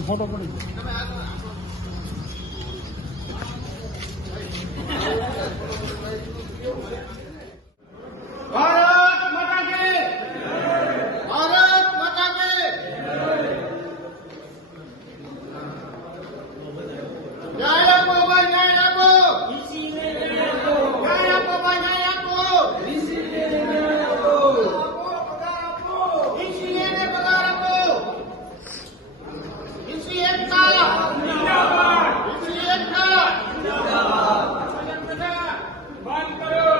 photo પડી ભારત માતા કી ભારત માતા કી ન્યાય આપો ભાઈ ન્યાય આપો ન્યાય આપો ભાઈ ન્યાય આપો ઈસીએ ને પગાર આપો ઈસી એકતા જિંદાબાદ ઈસી એકતા જિંદાબાદ બંધ કરો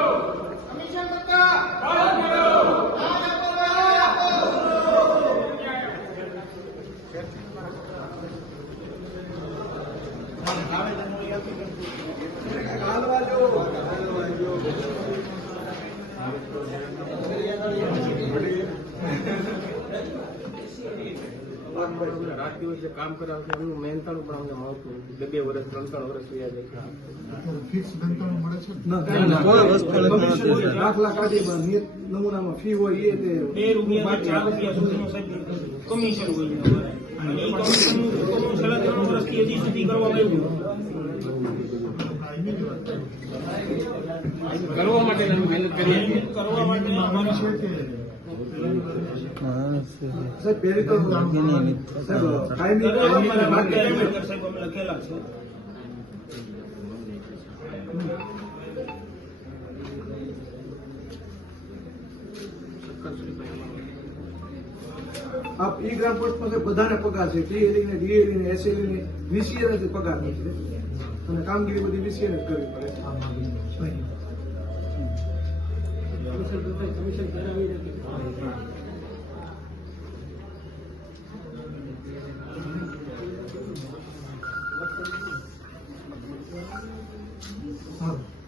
કમિશન બધા બંધ કરો ન્યાય આપો રાત દિવસ જે કામ કરાવશે એમનું મહેનતાણું પણ અમને મળતું 2 વર્ષ 3 વર્ષ થયા જાય ફિક્સ બેંકનું મળે છે દાખલા કાઢી નમૂનામાં ફી હોય એ તે 2 રૂપિયા 4 રૂપિયા સુધીનું કમિશન હોય અને એ કમિશનનું 3.5 વર્ષથી હજી સુધી કરવામાં આવ્યું કરવા માટે મહેનત કરીએ કરવા માટે અમારા સાહેબ પહેલી તો સાહેબ ટાઈમિંગ સાહેબ અમે લખેલા છે આપ ઈ ગ્રામ પોસ્ટમાં બધાને પગાર છે ટીએલઈ ને ડીએલઈ ને એસએલઈ ને વીસીએ ને પગાર નથી અને કામગીરી બધી વીસીએ ને કરવી પડે કમિશન કરાવી નથી સારું